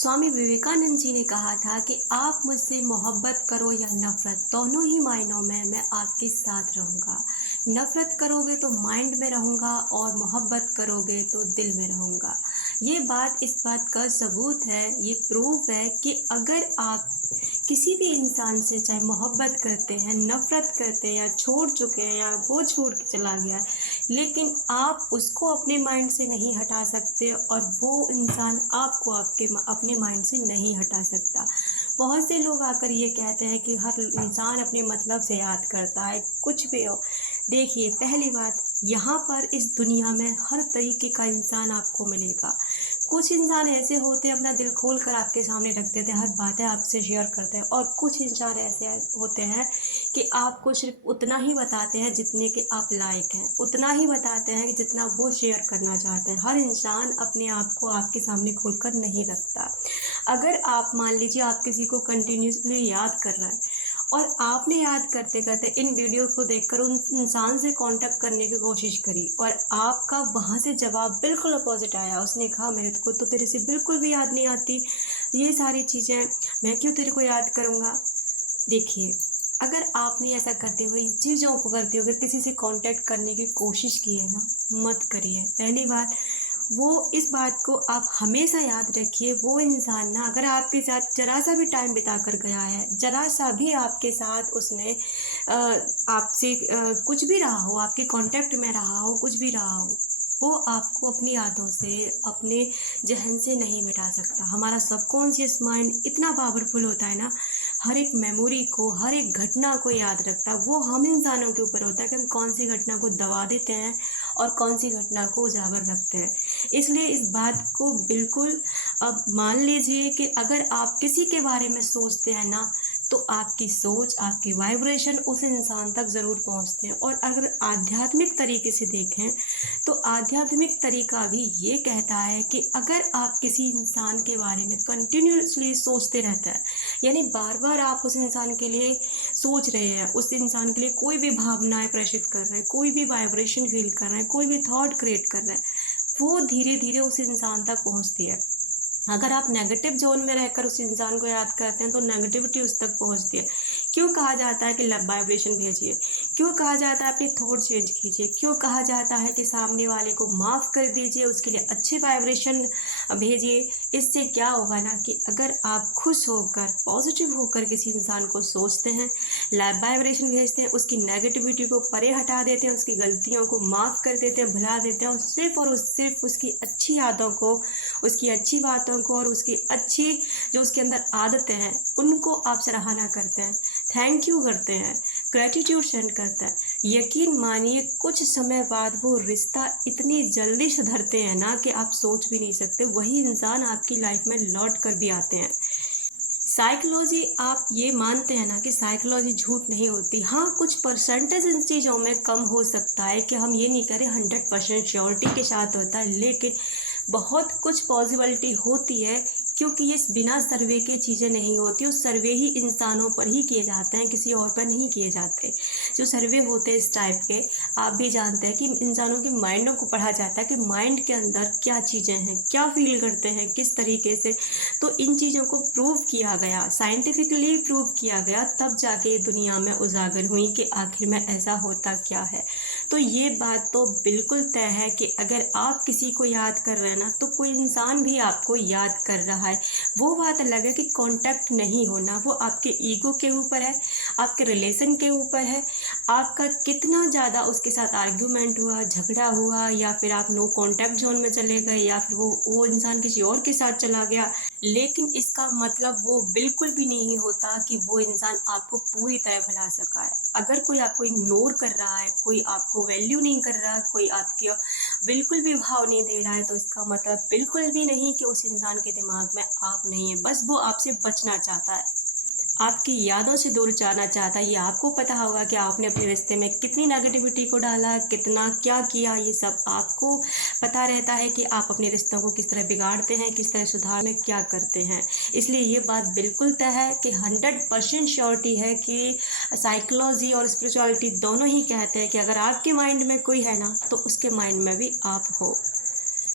स्वामी विवेकानंद जी ने कहा था कि आप मुझसे मोहब्बत करो या नफ़रत, दोनों ही मायनों में मैं आपके साथ रहूँगा। नफ़रत करोगे तो माइंड में रहूँगा और मोहब्बत करोगे तो दिल में रहूँगा। ये बात इस बात का सबूत है, ये प्रूफ़ है कि अगर आप किसी भी इंसान से चाहे मोहब्बत करते हैं, नफ़रत करते हैं या छोड़ चुके हैं या वो छोड़ के चला गया है, लेकिन आप उसको अपने माइंड से नहीं हटा सकते और वो इंसान आपको अपने माइंड से नहीं हटा सकता। बहुत से लोग आकर ये कहते हैं कि हर इंसान अपने मतलब से याद करता है, कुछ भी हो। देखिए, पहली बात, यहाँ पर इस दुनिया में हर तरीके का इंसान आपको मिलेगा। कुछ इंसान ऐसे होते हैं अपना दिल खोल कर आपके सामने रख देते हैं, हर बातें आपसे शेयर करते हैं, और कुछ इंसान ऐसे होते हैं कि आपको सिर्फ उतना ही बताते हैं जितने के आप लायक हैं, उतना ही बताते हैं कि जितना वो शेयर करना चाहते हैं। हर इंसान अपने आप को आपके सामने खोलकर नहीं रखता। अगर आप मान लीजिए आप किसी को कंटिन्यूसली याद कर रहा है और आपने याद करते करते इन वीडियो को देखकर उन इंसान से कांटेक्ट करने की कोशिश करी और आपका वहाँ से जवाब बिल्कुल अपोजिट आया, उसने कहा मेरे को तो तेरे से बिल्कुल भी याद नहीं आती ये सारी चीज़ें, मैं क्यों तेरे को याद करूँगा। देखिए, अगर आपने ऐसा करते हुए इस चीज़ों को करते हुए किसी से कांटेक्ट करने की कोशिश की है ना, मत करिए। पहली बात, वो इस बात को आप हमेशा याद रखिए, वो इंसान ना अगर आपके साथ ज़रा-सा भी टाइम बिता कर गया है, ज़रा-सा भी आपके साथ उसने आपसे कुछ भी रहा हो, आपके कांटेक्ट में रहा हो, कुछ भी रहा हो, वो आपको अपनी यादों से, अपने ज़हन से नहीं मिटा सकता। हमारा सबकॉन्शियस माइंड इतना पावरफुल होता है ना, हर एक मेमोरी को, हर एक घटना को याद रखता है। वो हम इंसानों के ऊपर होता है कि हम कौन-सी घटना को दबा देते हैं और कौन-सी घटना को उजागर रखते हैं। इसलिए इस बात को बिल्कुल अब मान लीजिए कि अगर आप किसी के बारे में सोचते हैं ना, तो आपकी सोच, आपकी वाइब्रेशन उस इंसान तक ज़रूर पहुँचते हैं। और अगर आध्यात्मिक तरीके से देखें, तो आध्यात्मिक तरीका भी ये कहता है कि अगर आप किसी इंसान के बारे में कंटिन्यूअसली सोचते रहते हैं, यानी बार-बार आप उस इंसान के लिए सोच रहे हैं, उस इंसान के लिए कोई भी भावनाएँ प्रेषित कर रहे हैं, कोई भी वाइब्रेशन फ़ील कर रहे हैं, कोई भी थॉट क्रिएट कर रहे हैं, वो धीरे-धीरे उस इंसान तक पहुँचती है। अगर आप नेगेटिव ज़ोन में रहकर उस इंसान को याद करते हैं, तो नेगेटिविटी उस तक पहुँचती है। क्यों कहा जाता है कि वाइब्रेशन भेजिए? क्यों कहा जाता है अपने थॉट चेंज कीजिए? क्यों कहा जाता है कि सामने वाले को माफ़ कर दीजिए, उसके लिए अच्छे वाइब्रेशन भेजिए? इससे क्या होगा ना कि अगर आप खुश होकर, पॉज़िटिव होकर किसी इंसान को सोचते हैं, वाइब्रेशन भेजते हैं, उसकी नेगेटिविटी को परे हटा देते हैं, उसकी गलतियों को माफ़ कर देते हैं, भुला देते हैं और सिर्फ़ उसकी अच्छी यादों को, उसकी अच्छी बातों को और उसकी अच्छी जो उसके अंदर आदतें हैं, उनको आप सराहना करते हैं, थैंक यू करते हैं, ग्रैटिट्यूड सेंड करते हैं। यकीन मानिए कुछ समय बाद वो रिश्ता इतनी जल्दी सुधरते हैं ना कि आप सोच भी नहीं सकते, वही इंसान आपकी लाइफ में लौट कर भी आते हैं। साइकोलॉजी, आप ये मानते हैं ना कि साइकोलॉजी झूठ नहीं होती। हाँ, कुछ परसेंटेज इन चीज़ों में कम हो सकता है कि हम ये नहीं कह रहे 100% श्योरिटी के साथ होता है, लेकिन बहुत कुछ पॉसिबिलिटी होती है, क्योंकि ये बिना सर्वे के चीज़ें नहीं होती और सर्वे ही इंसानों पर ही किए जाते हैं, किसी और पर नहीं किए जाते। जो सर्वे होते हैं इस टाइप के, आप भी जानते हैं कि इंसानों के माइंडों को पढ़ा जाता है कि माइंड के अंदर क्या चीज़ें हैं, क्या फ़ील करते हैं, किस तरीके से। तो इन चीज़ों को प्रूव किया गया, साइंटिफिकली प्रूव किया गया, तब जाके दुनिया में उजागर हुई कि आखिर में ऐसा होता क्या है। तो ये बात तो बिल्कुल तय है कि अगर आप किसी को याद कर रहे हैं ना, तो कोई इंसान भी आपको याद कर रहा है। वो बात अलग है कि कांटेक्ट नहीं होना, वो आपके ईगो के ऊपर है, आपके रिलेशन के ऊपर है, आपका कितना ज़्यादा उसके साथ आर्ग्यूमेंट हुआ, झगड़ा हुआ, या फिर आप नो कांटेक्ट ज़ोन में चले गए, या फिर वो इंसान किसी और के साथ चला गया। लेकिन इसका मतलब वो बिल्कुल भी नहीं होता कि वो इंसान आपको पूरी तरह भुला सका है। अगर कोई आपको इग्नोर कर रहा है, कोई आपको वैल्यू नहीं कर रहा है, कोई आपके बिल्कुल भी भाव नहीं दे रहा है, तो इसका मतलब बिल्कुल भी नहीं कि उस इंसान के दिमाग में आप नहीं है, बस वो आपसे बचना चाहता है, आपकी यादों से दूर जाना चाहता है। ये आपको पता होगा कि आपने अपने रिश्ते में कितनी नेगेटिविटी को डाला, कितना क्या किया, ये सब आपको पता रहता है कि आप अपने रिश्तों को किस तरह बिगाड़ते हैं, किस तरह सुधार में क्या करते हैं। इसलिए ये बात बिल्कुल तय है कि 100% श्योरिटी है कि साइकोलॉजी और स्पिरिचुअलिटी दोनों ही कहते हैं कि अगर आपके माइंड में कोई है ना, तो उसके माइंड में भी आप हो।